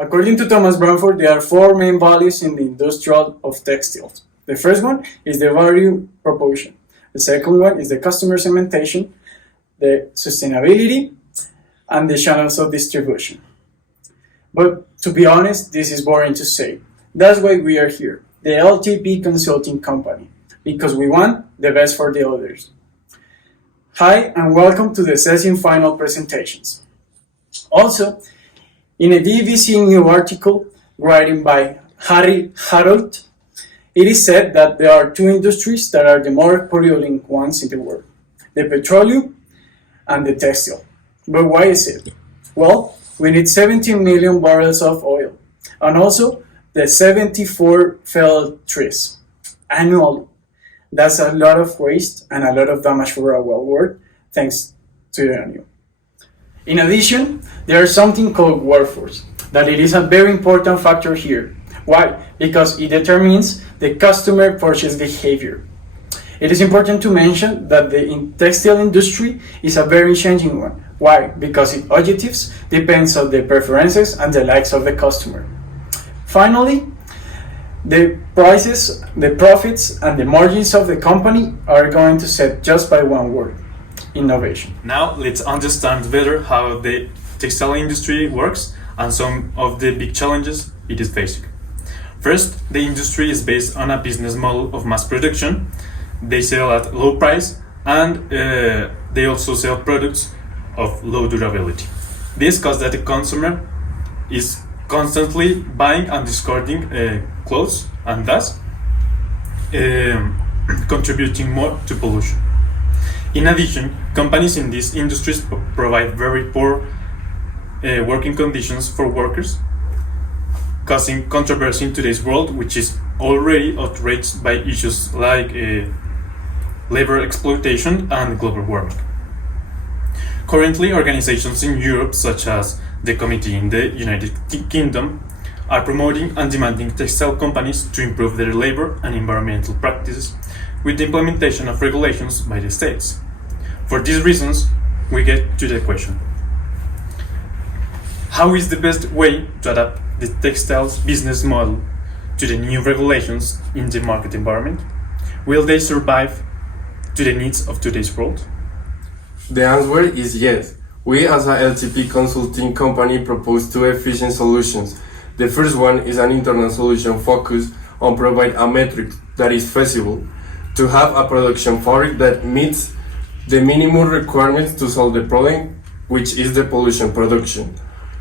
According to Thomas Branford, there are four main values in the industrial of textiles. The first one is the value proposition. The second one is the customer segmentation, the sustainability, and the channels of distribution. But to be honest, this is boring to say. That's why we are here, the LTP consulting company, because we want the best for the others. Hi, and welcome to the Cesim final presentations. Also, in a BBC News article written by Harry Harold, it is said that there are two industries that are the more polluting ones in the world, the petroleum and the textile. But why is it? Well, we need 17 million barrels of oil, and also the 74 felled trees annually. That's a lot of waste and a lot of damage for our world, thanks to the annual. In addition, there is something called workforce, that it is a very important factor here. Why? Because it determines the customer purchase behavior. It is important to mention that the textile industry is a very changing one. Why? Because its objectives depends on the preferences and the likes of the customer. Finally, the prices, the profits, and the margins of the company are going to set just by one word: innovation. Now let's understand better how the textile industry works and some of the big challenges it is facing. First, the industry is based on a business model of mass production. They sell at low price and they also sell products of low durability. This causes that the consumer is constantly buying and discarding clothes and thus contributing more to pollution. In addition, companies in these industries provide very poor working conditions for workers, causing controversy in today's world, which is already outraged by issues like labor exploitation and global warming. Currently, organizations in Europe, such as the Committee in the United Kingdom, are promoting and demanding textile companies to improve their labor and environmental practices with the implementation of regulations by the states. For these reasons, we get to the question: how is the best way to adapt the textiles business model to the new regulations in the market environment? Will they survive to the needs of today's world? The answer is yes. We as a LTP consulting company propose two efficient solutions. The first one is an internal solution focused on provide a metric that is feasible to have a production fabric that meets the minimum requirements to solve the problem, which is the pollution production.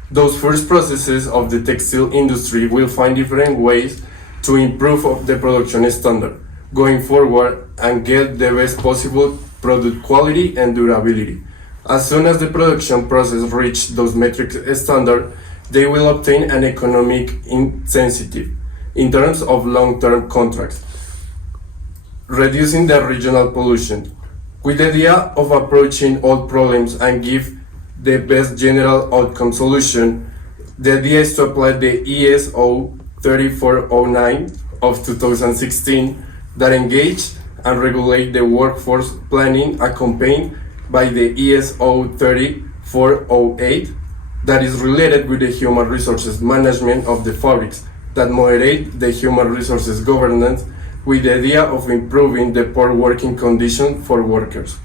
Those first processes of the textile industry will find different ways to improve the production standard going forward and get the best possible product quality and durability. As soon as the production process reach those metric standards, they will obtain an economic incentive in terms of long-term contracts, reducing the regional pollution. With the idea of approaching all problems and give the best general outcome solution, the idea is to apply the ESO 3409 of 2016 that engage and regulate the workforce planning accompanied by the ESO 3408 that is related with the human resources management of the fabrics that moderate the human resources governance with the idea of improving the poor working condition for workers.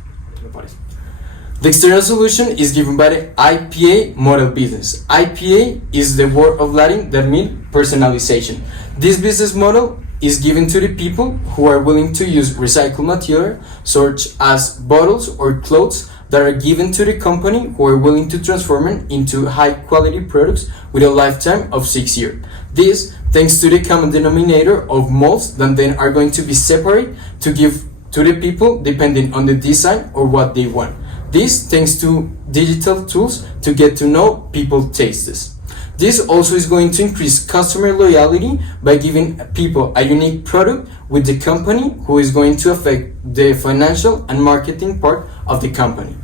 The external solution is given by the IPA model business. IPA is the word of Latin that means personalization. This business model is given to the people who are willing to use recycled material, such as bottles or clothes that are given to the company who are willing to transform it into high quality products with a lifetime of 6 years. This thanks to the common denominator of molds that then are going to be separate to give to the people depending on the design or what they want. This thanks to digital tools to get to know people's tastes. This also is going to increase customer loyalty by giving people a unique product with the company who is going to affect the financial and marketing part of the company.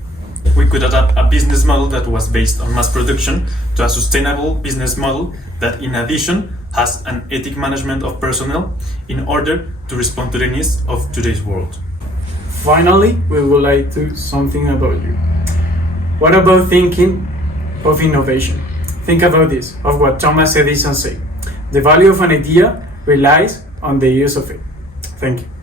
We could adapt a business model that was based on mass production to a sustainable business model that in addition has an ethic management of personnel in order to respond to the needs of today's world. Finally, we would like to something about you. What about thinking of innovation? think about this, of what Thomas Edison said. The value of an idea relies on the use of it. Thank you.